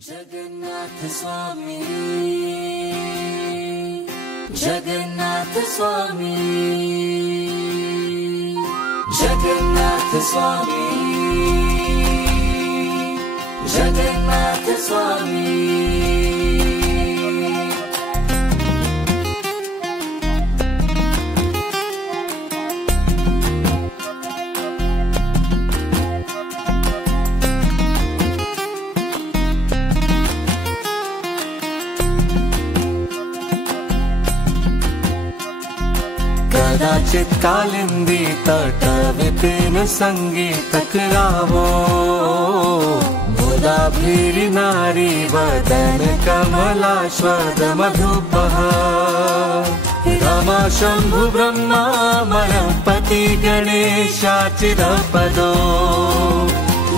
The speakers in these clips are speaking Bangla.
जगन्नाथ स्वामी, जगन्नाथ स्वामी, जगन्नाथ स्वामी, जगन्नाथ स्वामी। कदाचित कालिंदी तट विपिन संगीतक रावो, गोदाभीरि नारी वदन कमलाश्वद मधुपः, रमा शंभु ब्रह्मा मणपति गणेशाचिरपदो,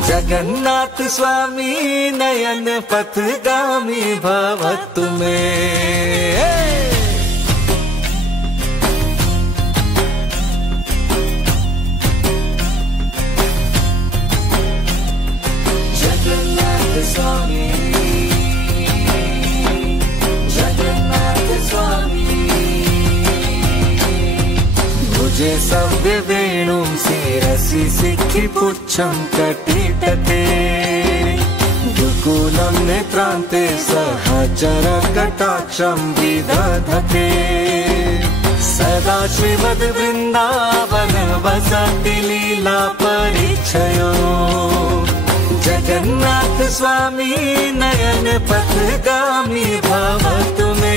जगन्नाथ स्वामी नयन पथगामी भवतु मे। स्वामी, जगन्नाथ स्वामी, भुजे सव्य वेणुं शिरसि सिखि पुच्छं कटितटे, दुकूलं नेत्रान्ते सहचर कटाक्षं विदधते, सदा श्रीमद् वृन्दावन वसति लीला परिच्छयो, जगन्नाथ स्वामी नयन पथगामी भवतु मे,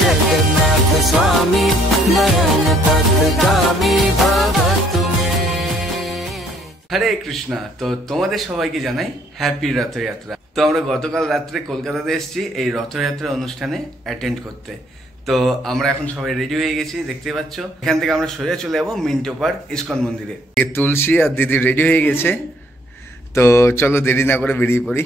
जगन्नाथ स्वामी नयन पथगामी भवतु मे। हरे कृष्णा। तो তোমাদের সবাইকে জানাই হ্যাপি রথযাত্রা। তো আমরা গতকাল রাত্রে কলকাতাতে এসেছি এই রথযাত্রা অনুষ্ঠানে অ্যাটেন্ড করতে। তো আমরা এখন সবাই রেডি হয়ে গেছি, দেখতে পাচ্ছ। এখান থেকে আমরা সোজা চলে যাবো মিন্টো পার্ক ইসকন মন্দিরে। তুলসী আর দিদি রেডি হয়ে গেছে, তো চলো দেরি না করে বেরিয়ে পড়ি।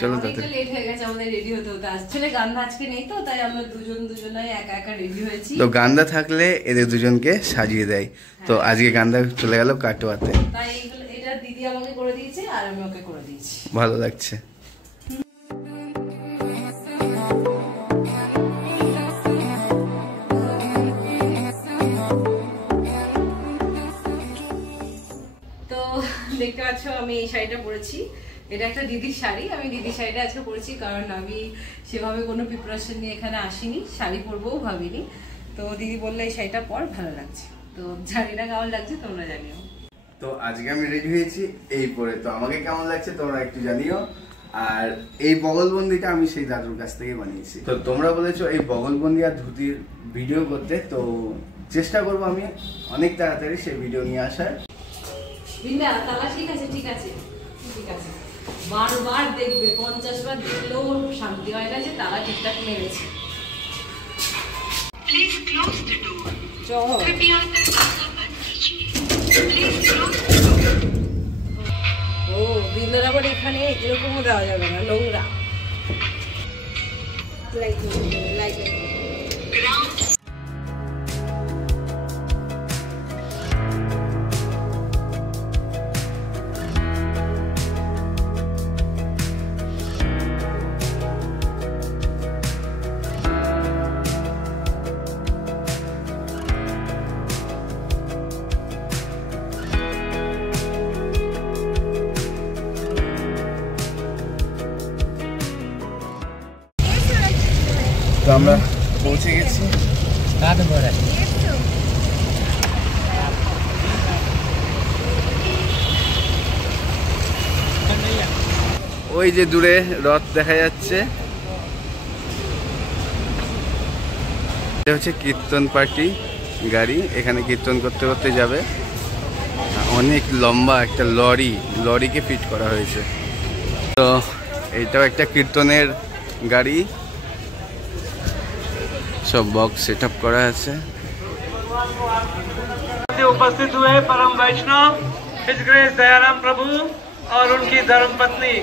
চলো তাতে লেট হয়ে গেছে আমাদের রেডি হতে হতে। আসলে গান্ধা আজকে নেই, তো তাই আমরা দুজনে একা একা রেডি হয়েছি। তো গান্ধা থাকলে এদের দুজনকে সাজিয়ে দেয়, তো আজকে গান্ধা চলে গেল কাটোয়াতে, তাই এটা দিদি আমাকে করে দিয়েছে আর আমি ওকে করে দিয়েছি। ভালো লাগছে। দেখতে পাচ্ছ আমি এই শাড়িটা পরেছি, এটা একটা দিদির শাড়ি। আমি দিদির শাড়িটা আজকে পরেছি কারণ আমি সেভাবে কোনো প্রিপারেশন নিয়ে এখানে আসিনি, শাড়ি পরবও ভাবিনি। তো দিদি বললে এই শাড়িটা পর, ভালো লাগছে। তো জানি না কেমন লাগছে, তোমরা জানিও। তো আজকে আমি রেডি হয়েছি এই পরে, তো আমাকে কেমন লাগছে তোমরা একটু জানিও। আর এই বগলবন্দিটা আমি সেই দাদুর কাছ থেকে বানিয়েছি। তো তোমরা বলেছো এই বগলবন্দি আর ধুতির ভিডিও করতে, তো চেষ্টা করবো আমি অনেক তাড়াতাড়ি সেই ভিডিও নিয়ে আসার। বিন্দা তালা ঠিক আছে, ঠিক আছে, ঠিক আছে। বারবার দেখবে, 50 বার দেখলেও শান্তি হয় না যে তালা ঠিকঠাক মেরেছে। Please close the door. চলো कृपया दरवाजा बंद कीजिए। Please close the door. ও বিন্দার আবার এখানে এরকমও দেওয়া যাবে না, নোংরা। Light Ground. তো আমরা পৌঁছে গেছি। ওই যে দূরে রথ দেখা যাচ্ছে, এটা হচ্ছে কীর্তন পার্টি গাড়ি, এখানে কীর্তন করতে করতে যাবে। অনেক লম্বা একটা লরিকে ফিট করা হয়েছে। তো এইটাও একটা কীর্তনের গাড়ি, सब बॉक्स सेटअप करा है। उपस्थित हुए परम वैष्णव हिज ग्रेस दयाराम प्रभु और उनकी धर्म पत्नी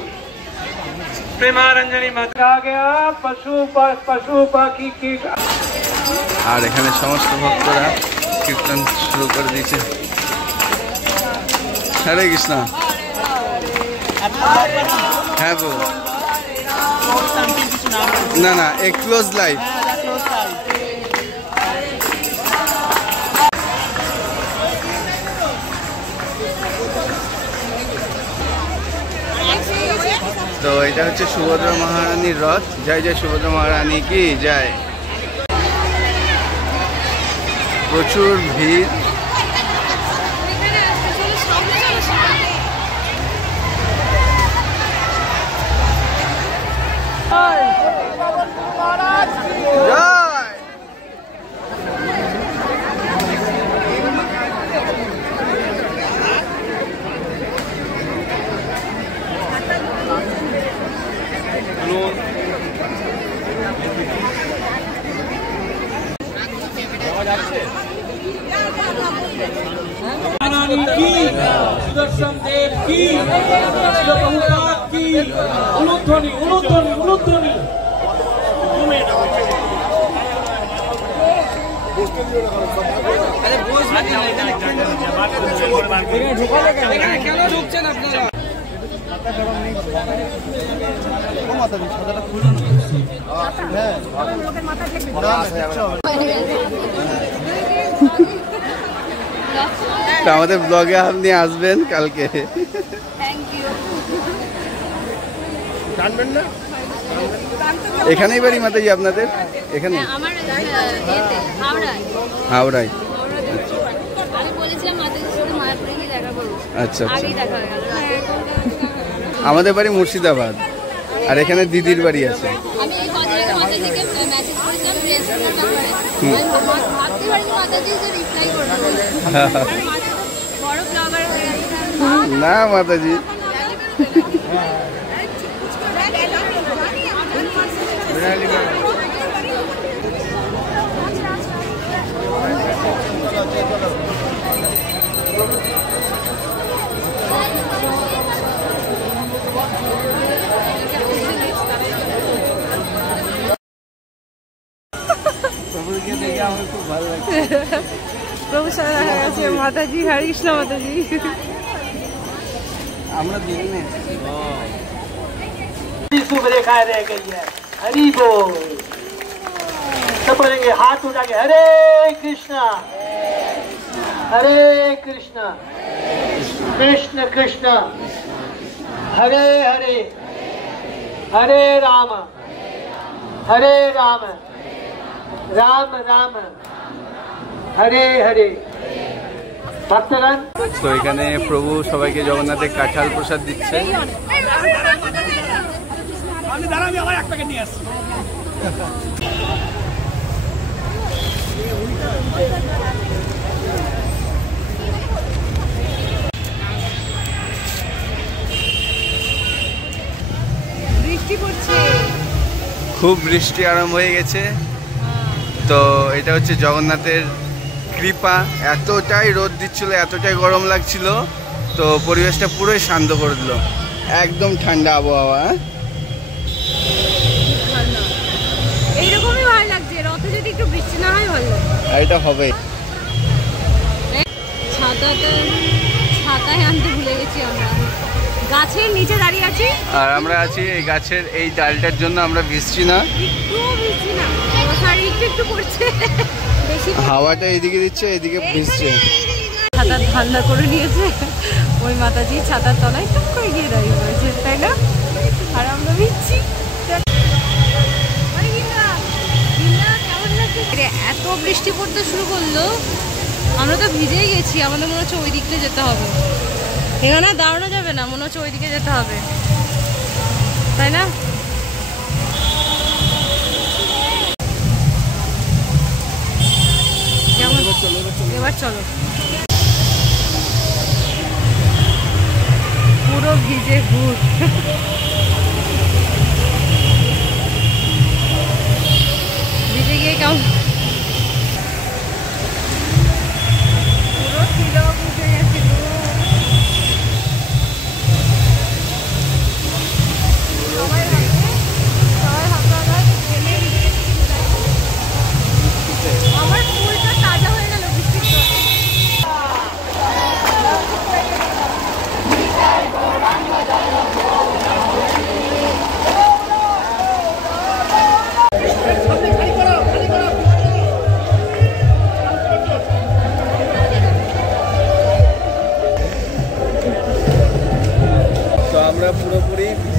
प्रेमारंजनी माता। आ गया पशु पाखी कीट। আর এখানে সমস্ত ভক্তরা কীর্তন শুরু করে দিয়েছে। হরে কৃষ্ণ। হ্যাঁ গো। না না এক ক্লোজ লাইফ। তো এটা হচ্ছে সুভদ্রা মহারানীর রথ। জয় জয় সুভদ্রা মহারানী কি জয়। প্রচুর ভিড়। सुदर्शन देव की, प्रभुपाद की, उलूध्वनि उलूध्वनि उलूध्वनि। তো আমাদের ব্লগে আপনি আসবেন কালকে। জানবেন না এখানেই বাড়ি মাতাজি আপনাদের? এখানে হাওড়ায়। আচ্ছা আচ্ছা। আমাদের বাড়ি মুর্শিদাবাদ, আর এখানে দিদির বাড়ি আছে। না মাতাজি প্রভু সারা দেখা গেছে। মাতাজি হরে কৃষ্ণ মাতাজি। আমরা দেখলে रेखा रह गई है। हरि बोल। सब बोलेंगे हाथ उठा के हरे कृष्णा कृष्ण कृष्ण हरे हरे हरे राम राम राम हरे हरे। भक्तगण তো এখানে প্রভু সবাইকে জগন্নাথের কাঁঠাল প্রসাদ দিচ্ছে। বৃষ্টি পড়ছে, খুব বৃষ্টি আরম্ভ হয়ে গেছে। তো এটা হচ্ছে জগন্নাথের কৃপা। এতটাই রোদ দিচ্ছিল, এতটাই গরম লাগছিল, তো পরিবেশটা পুরোই শান্ত করে দিল। একদম ঠান্ডা আবহাওয়া। এইরকমই ভালো লাগছে। রথে যদি একটু বৃষ্টি না হয় ভালো লাগে। আর এটা হবে। ছাতায় আনতে ভুলে গেছি আমরা। গাছের নিচে দাঁড়িয়ে আছি, আর আমরা আছি এই গাছের এই ডালটার জন্য আমরা ভিজছি না, একটুও ভিজছি না। একটু পড়ছে, বেশি হাওয়াটা এইদিকে দিচ্ছে, এইদিকে ভিজছে। ছাতা ঠান্ডা করে নিয়েছে ওই মাতাজি। ছাতার তলায় টুক করে গিয়ে দাঁড়িয়ে পড়েছে, তাই না? আর আমরা ভিজছি। এত বৃষ্টি পড়তে শুরু করলো, আমরা তো ভিজেই গেছি। আমাদের মনে হচ্ছে ওই দিকটা যেতে হবে। এখানে দাঁড়ানো যাবে না, মনে হচ্ছে ওই দিকে যেতে হবে, তাই না? এবার চলো। পুরো ভিজে ভূত। ভিজে গিয়ে কেমন পুরো ছিল, বুঝে গেছিল। আমার ফুলটা তাজা হয়ে গেল বৃষ্টির জন্য।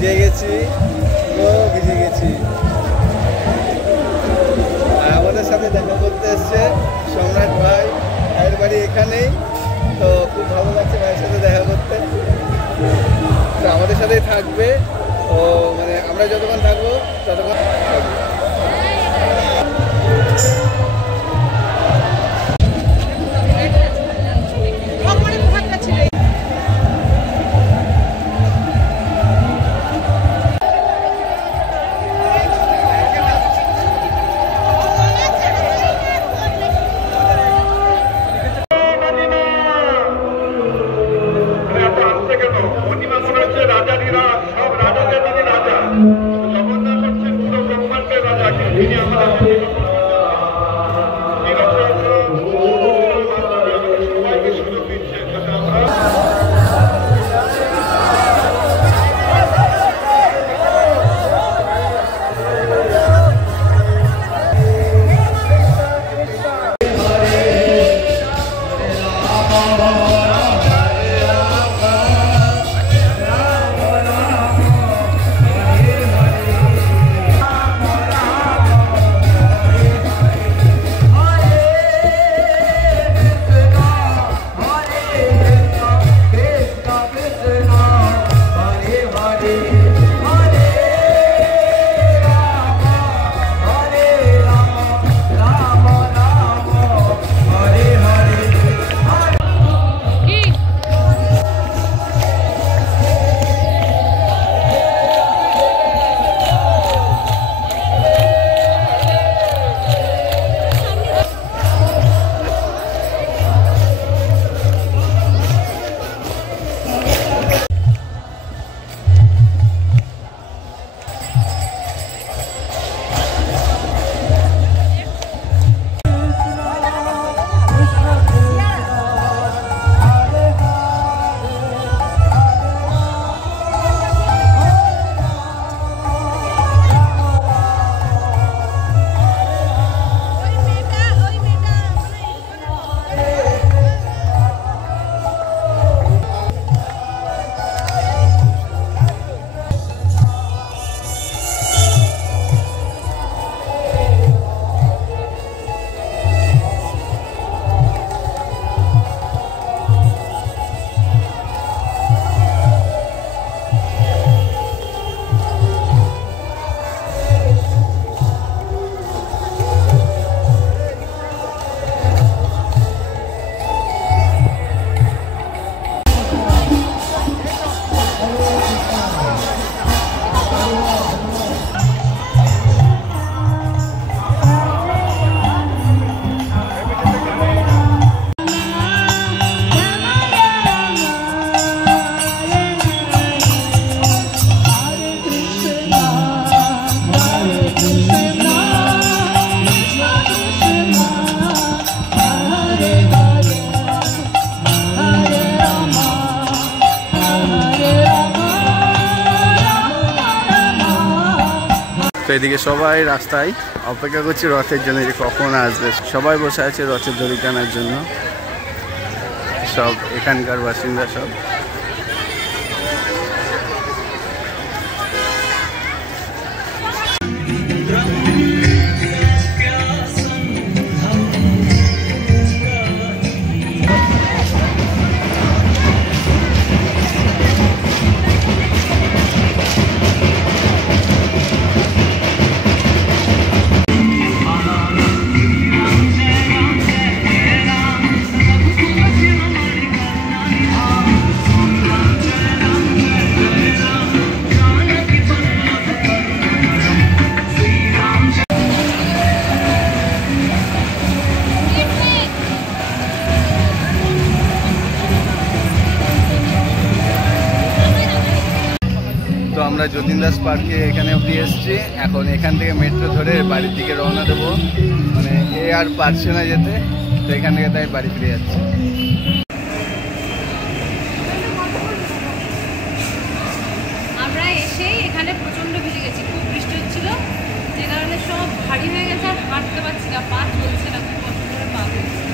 ভিজে গেছি, পুরো ভিজে গেছি। আমাদের সাথে দেখা করতে এসছে সম্রাট ভাই, ভাইয়ের বাড়ি এখানেই। তো খুব ভালো লাগছে ভাইয়ের সাথে দেখা করতে। তো আমাদের সাথেই থাকবে, ও মানে আমরা যতক্ষণ থাকবো ততক্ষণ থাকবো। তো এদিকে সবাই রাস্তায় অপেক্ষা করছে রথের জন্য, যে কখন আসবে। সবাই বসে আছে রথের দড়ি টানার জন্য, সব এখানকার বাসিন্দা সব। আমরা যতীন দাস পার্কে এখানে অব্দি এসেছি। এখন এখান থেকে মেট্রো ধরে বাড়ির দিকে রওনা দেবো, মানে এ আর পারছে না যেতে, তো এখান থেকে তাই বাড়ি ফিরে যাচ্ছে। আমরা এসে এখানে প্রচন্ড ভিজে গেছি, খুব বৃষ্টি হচ্ছিল, যে কারণে সব ভারী হয়ে গেছে, আর হাঁটতে পারছি না, পা চলছে না, খুব কষ্ট করে পা চলছে।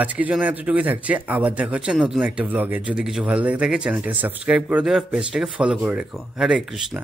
আজকের জন্য এতটুকুই থাকছে, আবার দেখা হচ্ছে নতুন একটা ব্লগে। যদি কিছু ভালো লেগে থাকে চ্যানেলটাকে সাবস্ক্রাইব করে দেওয়া, পেজটাকে ফলো করে রেখো। হরে কৃষ্ণা।